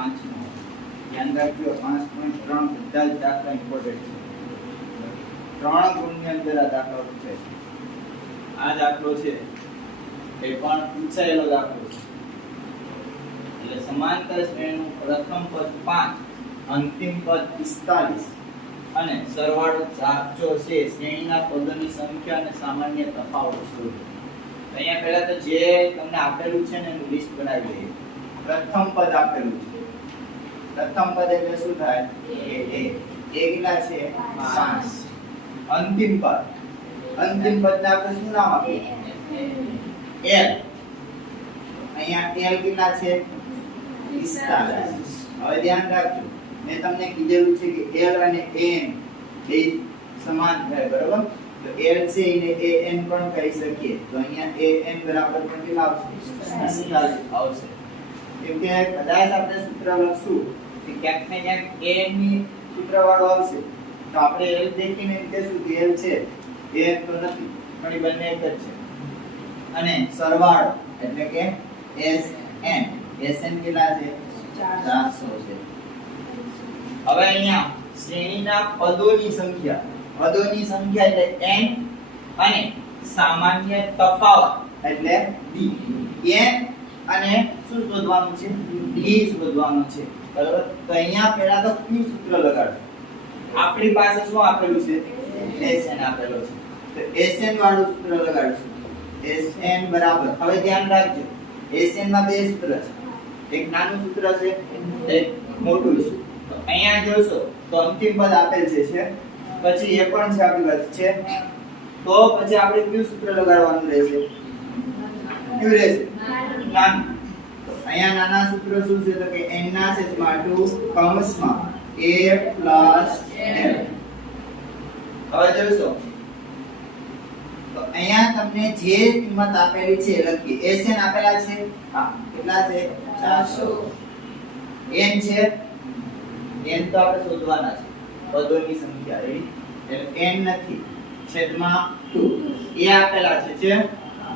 5 નો ધ્યાન રાખજો 5.3 બધા જ દાખલા ઇમ્પોર્ટન્ટ છે 3 ગુણની અંદર આ દાખલો છે આ દાખલો છે એ પણ પૂછાયેલો દાખલો છે એટલે સમાંતર શ્રેણીનું પ્રથમ પદ 5 અંતિમ પદ 45 અને સરવાળો સાચો છે શ્રેણીના પદોની સંખ્યા અને સામાન્ય તફાવત શોધો અહીંયા પહેલા તો જે તમને આપેલું છે ને એનું લિસ્ટ બનાવી લઈએ પ્રથમ પદ આપેલું છે પ્રથમ પદ એટલે શું થાય એ કેટલા છે 5 અંતિમ પદને આપણે શું નામ આપીએ l અહીંયા l કેટલા છે 45 હવે ધ્યાન રાખજો મેં તમને કીધેલું છે કે l અને n બે સમાન થાય બરાબર તો l છે એને an પણ કહી શકીએ તો અહીંયા an બરાબર પણ કેટલા આવશે 45 આવશે કેમ કે કદાચ આપણે સૂત્ર લખશું કે ક્યાંક ને ક્યાંક an ની સૂત્ર વાળો આવશે તો આપણે l દેખીને કહેશું કે l છે an તો નથી પણ બંને એક જ છે અને સરવાળો એટલે કે sn કેટલા છે 400 છે હવે અહીંયા શ્રેણીના પદોની સંખ્યા એટલે n અને સામાન્ય તફાવત એટલે d n અને શું શોધવાનું છે d શોધવાનું છે બરાબર તો અહીંયા પહેલા તો q સૂત્ર લગાડો આપણી પાસે શું આપેલું છે sn આપેલો છે તો sn વાળું સૂત્ર લગાડશું sn બરાબર હવે ધ્યાન રાખજો sn માં બે સૂત્ર છે એક નાનું સૂત્ર છે એક મોટું છે તો અહીંયા જોશો તો અંતિમ પદ આપેલ છે પછી એ પણ છે આપણી પાસે છે તો પછી આપણે કયું સૂત્ર લગાડવાનું રહેશે કયું રહેશે નાનું તો અહીંયા નાના સૂત્ર શું છે તો કે n ના છેદમાં 2 કૌંસમાં a plus l હવે જોશો તો અહીંયા તમને જે કિંમત આપેલી છે એ લખી sn આપેલા છે હા કેટલા છે 400 n છે n તો આપણે શોધવાના છે પદોની સંખ્યા રેડી એટલે n નથી છેદમાં 2 એ આપેલા છે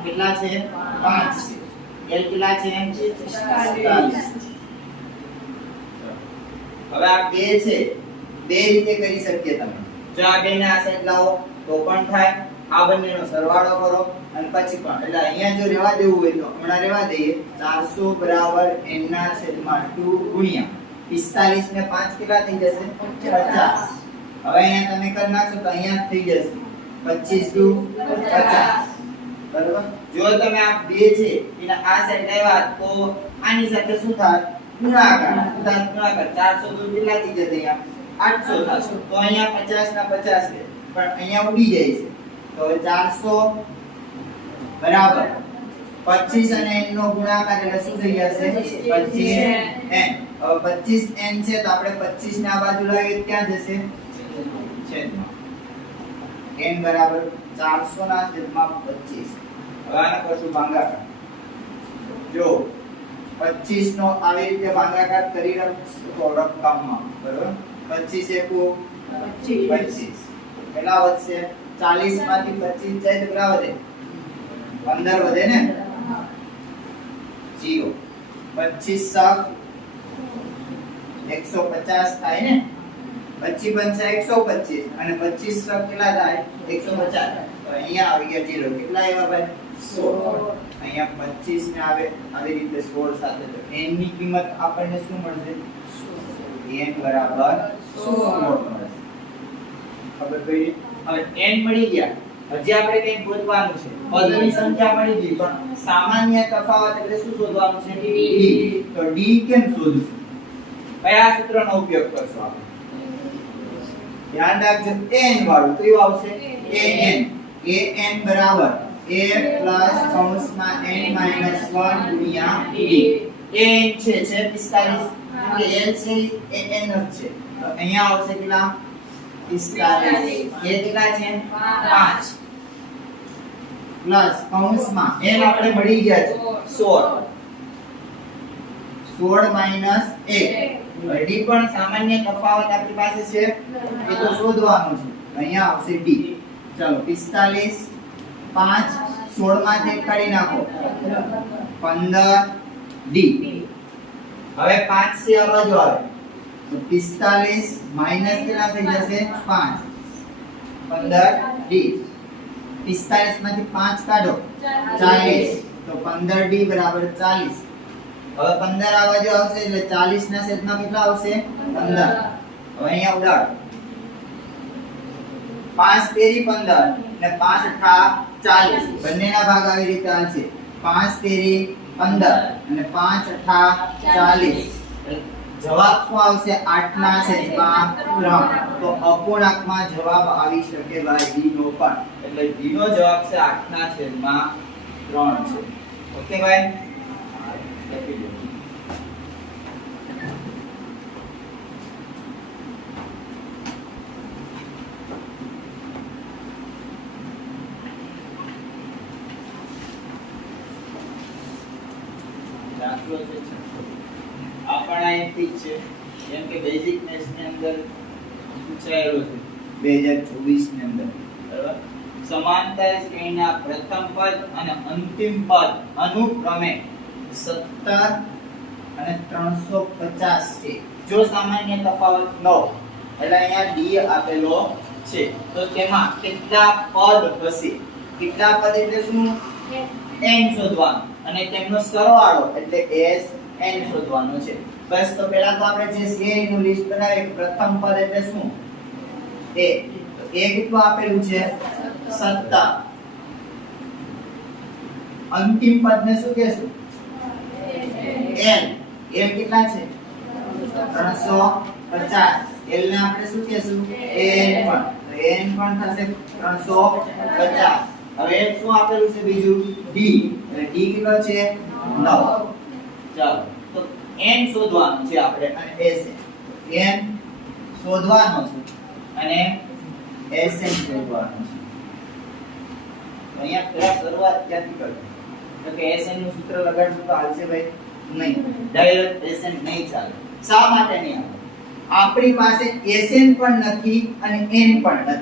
કેટલા છે 5 છે l કેટલા છે 45 હવે આ બે છે બે રીતે કરી શકીએ તમે જો આ બેને આ સાઈડ લાવો તો પણ થાય આ બંનેનો સરવાળો કરો અને પછી પણ એટલે અહીંયા જો રહેવા દેવું હોય તો હમણાં રહેવા દઈએ 400 બરાબર n ના છેદમાં 2 ગુણ્યા 45 ને 5 કેટલા થઈ જશે 50 હવે અહીંયા તમે કરી નાખશો તો અહીંયા થઈ જશે 25 દુ 50 બરાબર જો તમે આ બે છે એને આ સાઈડ લાવ્યા તો આની સાથે શું થાય ગુણાકાર 400 દુ કેટલા થઈ જશે અહીંયા 800 થશે તો અહીંયા 50 ના 50 છે પણ અહીંયા ઉડી જાય છે તો 400 બરાબર 25 અને n નો ગુણાકાર એટલે શું થઈ જશે 25n હવે 25n છે તો આપણે 25 ને આ બાજુ લાવીએ ક્યાં જશે છેદમાં n બરાબર 400 ના છેદમાં 25 હવે આને કરશું ભાગાકાર જો 25 નો આવી રીતે ભાગાકાર કરી રાખો રકમમાં બરાબર 25 એકુ 25 કેટલા વધશે 40 માંથી 25 જાય તો કેટલા વધે 15 વધે ને 0 25 150 થાય ને 25 125 અને 25 કેટલા થાય 150 તો અહીંયા આવી ગયા 0 કેટલા આવ્યા ભાઈ 16 અહીંયા 25 ને આવે આવી રીતે 16 સાથે તો n ની કિંમત આપણને શું મળશે n બરાબર 16 મળશે ખબર પડી હવે n મળી ગયા હજી આપણે કંઈક ગોતવાનું છે પદોની સંખ્યા મળી ગઈ પણ સામાન્ય તફાવત એટલે શું શોધવાનું છે d તો d કેમ શોધવું કયા સૂત્રનો ઉપયોગ કરશો આપણે ધ્યાન રાખજો n વાળું કયું આવશે an બરાબર a કૌંસમાં n 1 ગુણ્યા d an છે 45 કે l છે an છે તો અહીંયા આવશે કેટલા 45 એ કેટલા છે 5 પ્લસ કૌંસમાં n આપણે મળી ગયા છે 16 માઈનસ 1 d પણ સામાન્ય તફાવત આપણી પાસે છે એ તો શોધવાનું છે અહીંયા આવશે d ચલો 45 5 16 માંથી કાઢી નાખો 15 d હવે 5 થી આ બાજુ આવે તો 45 માઈનસ કેટલા થઈ જશે 5 15d 45 માંથી 5 કાઢો 40 તો 15d બરાબર 40 હવે 15 આ બાજુ આવશે એટલે 40 ના છેદમાં કેટલા આવશે 15 હવે અહીંયા ઉડાડો 5 તેરી 15 ને 5 અઠા 40 બંનેના ભાગ આવી રીતે આવશે 5 તેરી 15 અને 5 અઠા 40 જવાબ શું આવશે 8 ના છેદમાં 3 તો અપૂર્ણાંકમાં જવાબ આવી શકે ભાઈ d નો પણ એટલે d નો જવાબ છે 8 ના છેદમાં 3 છે ઓકે ભાઈ લખી દો દાખલો છે આપણા અહીંથી છે જેમ કે બેઝિક મેથ્સ ની અંદર પૂછાયેલો છે 2024 ની અંદર બરાબર સમાંતર શ્રેણીના પ્રથમ પદ અને અંતિમ પદ અનુક્રમે 17 અને 350 છે જો સામાન્ય તફાવત ન એટલે અહીંયા d આપેલો છે તો તેમાં કેટલા પદ હશે કેટલા પદ એટલે શું n શોધવાનું અને તેમનો સરવાળો એટલે Sn શોધવાનો છે બસ તો પહેલા તો આપણે જે છે એનું લિસ્ટ બનાવીએ પ્રથમ પદ એટલે શું a તો a કેટલું આપેલું છે 17 અંતિમ પદને શું કહેશું n n કેટલા છે 350 l ને આપણે શું કહેશું n પણ થશે 350 હવે શું આપેલું છે બીજું d એટલે d કેટલો છે 9 ચાલો તો n શોધવાનું છે આપણે અને n શોધવાનો છે અને Sn શોધવાનો છે અહીંયા પહેલા શરૂઆત ક્યાંથી કરવી તો કે Sn નું સૂત્ર લગાડશું તો હાલશે ભાઈ નહીં ડાયરેક્ટ Sn નહીં ચાલે શા માટે નહીં આવે આપણી પાસે Sn પણ નથી અને n પણ નથી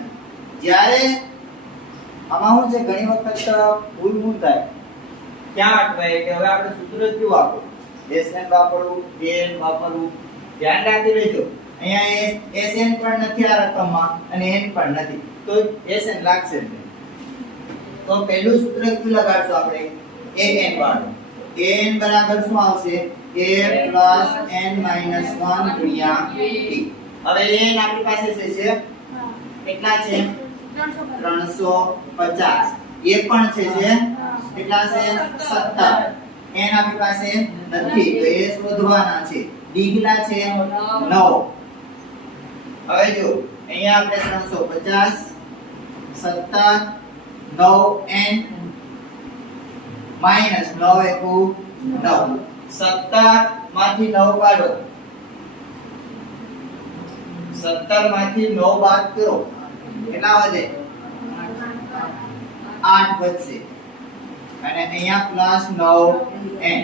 જ્યારે આમાં શું છે ઘણી વખત ભૂલ થાય ક્યાં અટવાય કે હવે આપણે સૂત્ર કયું વાપરવું Sn વાપરવું n વાપરવું ધ્યાન રાખી લેજો અહીંયા Sn પણ નથી આ રકમમાં અને n પણ નથી તો Sn લાગશે તો પહેલું સૂત્ર કયું લગાડશું આપણે an વાળું an બરાબર શું આવશે a n - 1 ગુણ્યા t હવે n આપણી પાસે છે કેટલા છે 350 એ પણ છે કેટલા છે 17 n આપણી પાસે નથી તો એ શોધવાના છે d કેટલા છે 9 હવે જો અહીંયા આપણે 350 17 9n માઈનસ 9 એકુ 9 17 માંથી 9 કાઢો 17 માંથી 9 બાદ કરો કેટલા વધે 8 વધશે અને અહીંયા પ્લસ 9n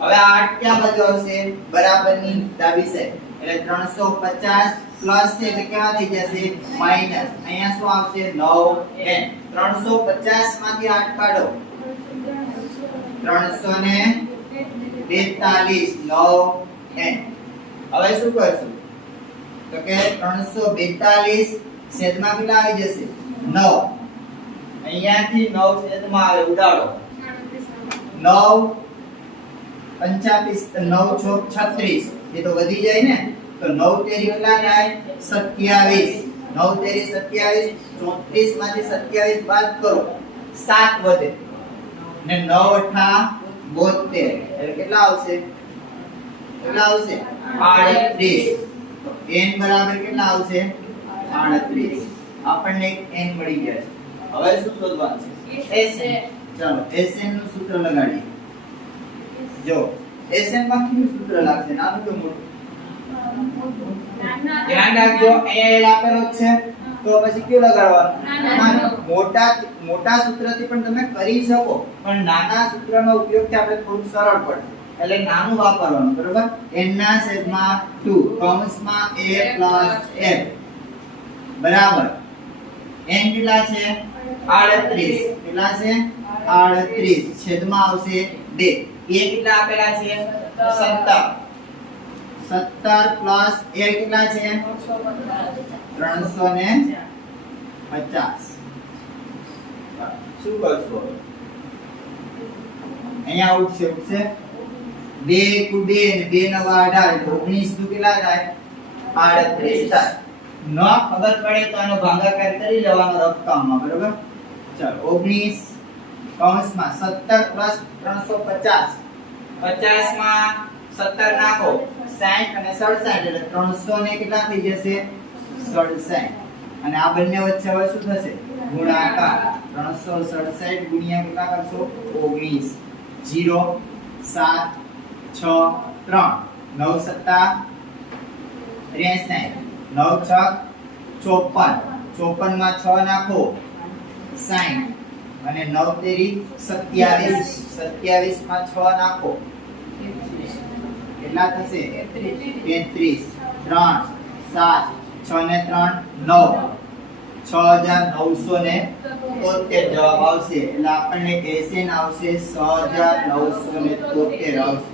હવે 8 ક્યાં બાજુ આવશે બરાબરની ડાબી સાઈડ એટલે 350 પ્લસ છે એટલે કેવા થઈ જશે માઈનસ અહીંયા શું આવશે 9n 350 માંથી 8 કાઢો 342 9n હવે શું કરશું તો કે 342 છેદમાં કેટલા આવી જશે 9 અહીંયાથી 9 છેદમાં આવે ઉડાડો 9 35 9 ચોક 36 એ તો વધી જાય ને તો 9 તેરી કેટલા થાય 27 9 તેરી 27 34 માંથી 27 બાદ કરો 7 વધે ને 9 અઠા 72 એટલે કેટલા આવશે 38 તો n બરાબર કેટલા આવશે 38 આપણને એક n મળી ગયા છે હવે શું શોધવાનું છે Sn ચાલો Sn નું સૂત્ર લગાડીએ જો Sn માં કયું સૂત્ર લાગશે નાનું કે મોટું ધ્યાન રાખજો અહીંયા l આપેલો છે તો પછી કયું લગાડવાનું મોટા સૂત્રથી પણ તમે કરી શકો પણ નાના સૂત્રનો ઉપયોગથી આપણે થોડું સરળ પડશે એટલે નાનું વાપરવાનું બરોબર n ના છેદમાં 2 કૌંસમાં a f બરાબર n કેટલા છે 38 કેટલા છે 38 છેદમાં આવશે 2 a કેટલા આપેલા છે 17 17 પ્લસ 1 કેટલા છે 350 શું કરશો અહીંયા ઉઠશે 2 * 2 અને 2 * 9 = 18 19 નું કેટલા થાય 38 થાય ન ખબર પડે તો આનો ભાગાકાર કરી લેવાનો રકમમાં બરોબર ચાલો 19 કૌંસમાં 17 પ્લસ 350 50 માં 17 નાખો 60 અને 67 એટલે 300 ને કેટલા થઈ જશે 67 અને આ બંને વચ્ચે હવે શું થશે ગુણાકાર 367 ગુણ્યા કેટલા કરશો 19 0 7 6 3 9 7 63 9 6 54 54 માં 6 નાખો 60 અને 9 તેરી 27 27 માં 6 નાખો કેટલા થશે 33 3 7 6 ને 3 9 6973 જવાબ આવશે એટલે આપણને એસએન આવશે 6973 આવશે.